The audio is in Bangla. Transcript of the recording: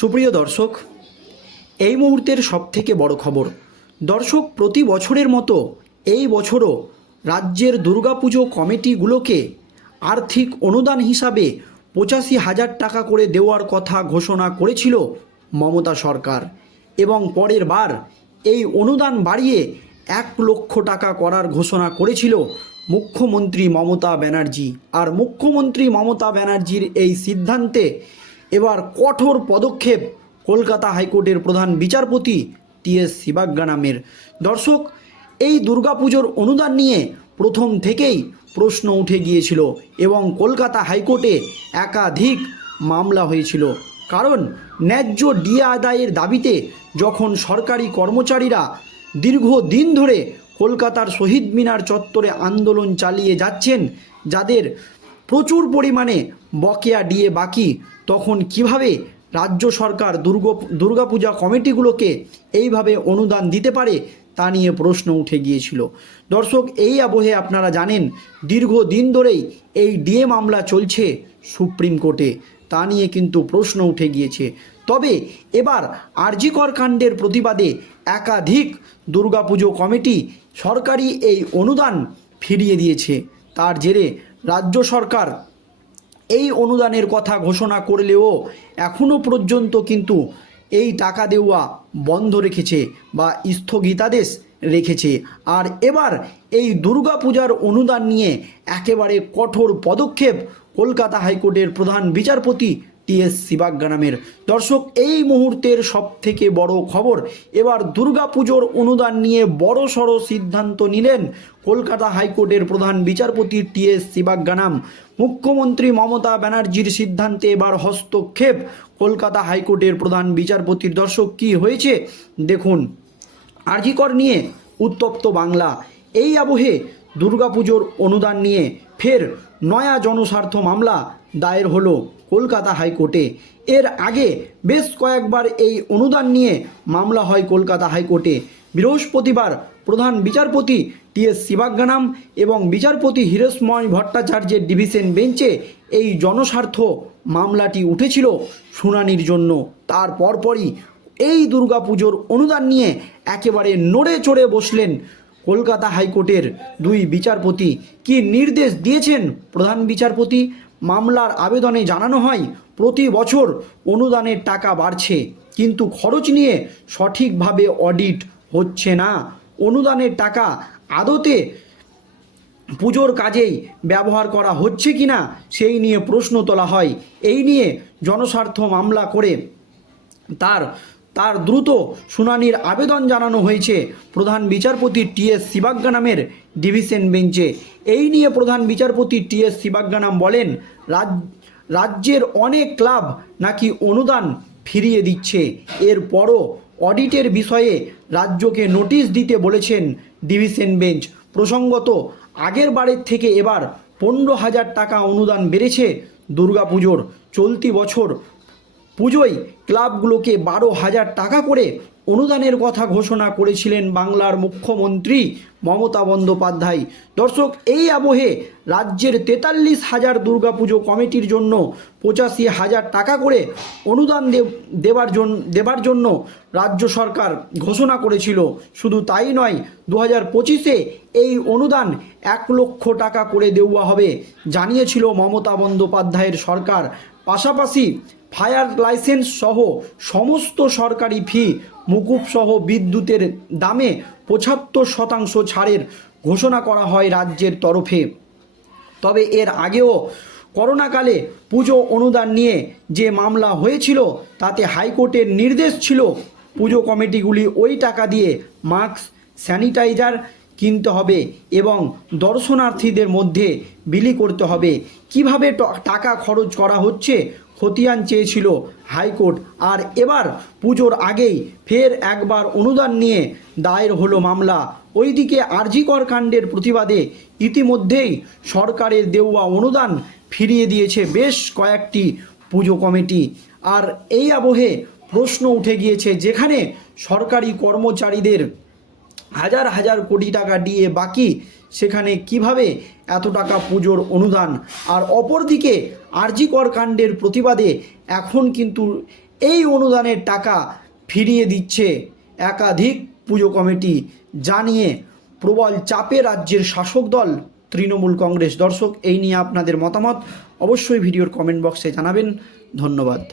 সুপ্রিয় দর্শক, এই মুহূর্তের সবথেকে বড় খবর। দর্শক, প্রতি বছরের মতো এই বছরও রাজ্যের দুর্গাপুজো কমিটিগুলোকে আর্থিক অনুদান হিসাবে পঁচাশি হাজার টাকা করে দেওয়ার কথা ঘোষণা করেছিল মমতা সরকার এবং পরের বার এই অনুদান বাড়িয়ে এক লক্ষ টাকা করার ঘোষণা করেছিল মুখ্যমন্ত্রী মমতা ব্যানার্জি। আর মুখ্যমন্ত্রী মমতা ব্যানার্জির এই সিদ্ধান্তে এবার কঠোর পদক্ষেপ কলকাতা হাইকোর্টের প্রধান বিচারপতি টি এস শিবাগ্গা নামের দর্শক, এই দুর্গাপুজোর অনুদান নিয়ে প্রথম থেকেই প্রশ্ন উঠে গিয়েছিল এবং কলকাতা হাইকোর্টে একাধিক মামলা হয়েছিল। কারণ, ন্যায্য ডিএ আদায়ের দাবিতে যখন সরকারি কর্মচারীরা দীর্ঘদিন ধরে কলকাতার শহীদ মিনার চত্বরে আন্দোলন চালিয়ে যাচ্ছেন, যাদের প্রচুর পরিমাণে বকেয়া ডিএ বাকি তখন কীভাবে রাজ্য সরকার দুর্গ, দুর্গাপূজা কমিটিগুলোকে এইভাবে অনুদান দিতে পারে তা নিয়ে প্রশ্ন উঠে গিয়েছিল। দর্শক, এই আবহে আপনারা জানেন, দীর্ঘদিন ধরেই এই ডিএ মামলা চলছে সুপ্রিম কোর্টে। তা নিয়ে কিন্তু প্রশ্ন উঠে গিয়েছে। তবে এবার আরজিকর কাণ্ডের প্রতিবাদে একাধিক দুর্গাপুজো কমিটি সরকারি এই অনুদান ফিরিয়ে দিয়েছে। তার জেরে রাজ্য সরকার এই অনুদানের কথা ঘোষণা করলেও এখনও পর্যন্ত কিন্তু এই টাকা দেওয়া বন্ধ রেখেছে বা স্থগিতাদেশ রেখেছে। আর এবার এই দুর্গাপূজার অনুদান নিয়ে একেবারে কঠোর পদক্ষেপ কলকাতা হাইকোর্টের প্রধান বিচারপতি টি এস শিবাগ্রামের দর্শক, এই মুহূর্তের সব থেকে বড় খবর, এবার দুর্গাপুজোর অনুদান নিয়ে বড় সড় সিদ্ধান্ত নিলেন কলকাতা হাইকোর্টের প্রধান বিচারপতি টি এস শিবাগ্রাম মুখ্যমন্ত্রী মমতা ব্যানার্জির সিদ্ধান্তে এবার হস্তক্ষেপ। কলকাতা হাইকোর্টের প্রধান বিচারপতির দর্শক, কি হয়েছে? দেখুন। আরজিকর নিয়ে উত্তপ্ত বাংলা। এই আবহে দুর্গাপুজোর অনুদান নিয়ে ফের নয়া জনস্বার্থ মামলা দায়ের হলো কলকাতা হাইকোর্টে। এর আগে বেশ কয়েকবার এই অনুদান নিয়ে মামলা হয় কলকাতা হাইকোর্টে। বৃহস্পতিবার প্রধান বিচারপতি টি এস শিবাগ্গানাম এবং বিচারপতি হীরেশময় ভট্টাচার্যের ডিভিশন বেঞ্চে এই জনস্বার্থ মামলাটি উঠেছিল শুনানির জন্য। তার পরপরই এই দুর্গাপুজোর অনুদান নিয়ে একেবারে নড়ে চড়ে বসলেন কলকাতা হাইকোর্টের দুই বিচারপতি। কি নির্দেশ দিয়েছেন প্রধান বিচারপতি? মামলার আবেদনে জানানো হয়, প্রতি বছর অনুদানের টাকা বাড়ছে, কিন্তু খরচ নিয়ে সঠিকভাবে অডিট হচ্ছে না। অনুদানের টাকা আদতে পুজোর কাজেই ব্যবহার করা হচ্ছে কি না, সেই নিয়ে প্রশ্ন তোলা হয়। এই নিয়ে জনস্বার্থ মামলা করে তার তার দ্রুত শুনানির আবেদন জানানো হয়েছে। প্রধান বিচারপতি টি এস শিবাগ্গানামের ডিভিশন বেঞ্চে। এই নিয়ে প্রধান বিচারপতি টি এস শিবাগ্গানাম বলেন, রাজ- রাজ্যের অনেক ক্লাব নাকি অনুদান ফিরিয়ে দিচ্ছে। এরপরও অডিটের বিষয়ে রাজ্যকে নোটিশ দিতে বলেছেন ডিভিশন বেঞ্চ। প্রসঙ্গত, আগের বারের থেকে এবার পনেরো হাজার টাকা অনুদান বেড়েছে দুর্গাপুজোর। চলতি বছর পুজোয় ক্লাবগুলোকে বারো হাজার টাকা করে অনুদানের কথা ঘোষণা করেছিলেন বাংলার মুখ্যমন্ত্রী মমতা বন্দ্যোপাধ্যায়। দর্শক, এই আবহে রাজ্যের তেতাল্লিশ হাজার দুর্গাপুজো কমিটির জন্য পঁচাশি হাজার টাকা করে অনুদান দেবার জন্য দেবার জন্য রাজ্য সরকার ঘোষণা করেছিল। শুধু তাই নয় দু হাজার পঁচিশে এই অনুদান এক লক্ষ টাকা করে দেওয়া হবে, জানিয়েছিল মমতা বন্দ্যোপাধ্যায়ের সরকার। পাশাপাশি ফায়ার লাইসেন্স সহ সমস্ত সরকারি ফি মুকুব সহ বিদ্যুতের দামে পঁচাত্তর শতাংশ ছাড়ের ঘোষণা করা হয় রাজ্যের তরফে। তবে এর আগেও করোনাকালে পুজো অনুদান নিয়ে যে মামলা হয়েছিল, তাতে হাইকোর্টের নির্দেশ ছিল পুজো কমিটিগুলি ওই টাকা দিয়ে মাস্ক, স্যানিটাইজার কিনতে হবে এবং দর্শনার্থীদের মধ্যে বিলি করতে হবে। কীভাবে টাকা খরচ করা হচ্ছে খতিয়ান চেয়েছিল হাইকোর্ট। আর এবার পুজোর আগেই ফের একবার অনুদান নিয়ে দায়ের হলো মামলা। ওইদিকে আরজিকর কাণ্ডের প্রতিবাদে ইতিমধ্যেই সরকারের দেওয়া অনুদান ফিরিয়ে দিয়েছে বেশ কয়েকটি পুজো কমিটি। আর এই আবহে প্রশ্ন উঠে গিয়েছে যেখানে সরকারি কর্মচারীদের হাজার হাজার কোটি টাকা দিয়ে বাকি সেখানে কীভাবে এত টাকা পুজোর অনুদান? আর অপরদিকে আরজিকর কাণ্ডের প্রতিবাদে এখন কিন্তু এই অনুদানের টাকা ফিরিয়ে দিচ্ছে একাধিক পুজো কমিটি জানিয়ে প্রবল চাপে রাজ্যের শাসক দল, তৃণমূল কংগ্রেস দর্শক, এই নিয়ে আপনাদের মতামত অবশ্যই ভিডিওর কমেন্ট বক্সে জানাবেন। ধন্যবাদ।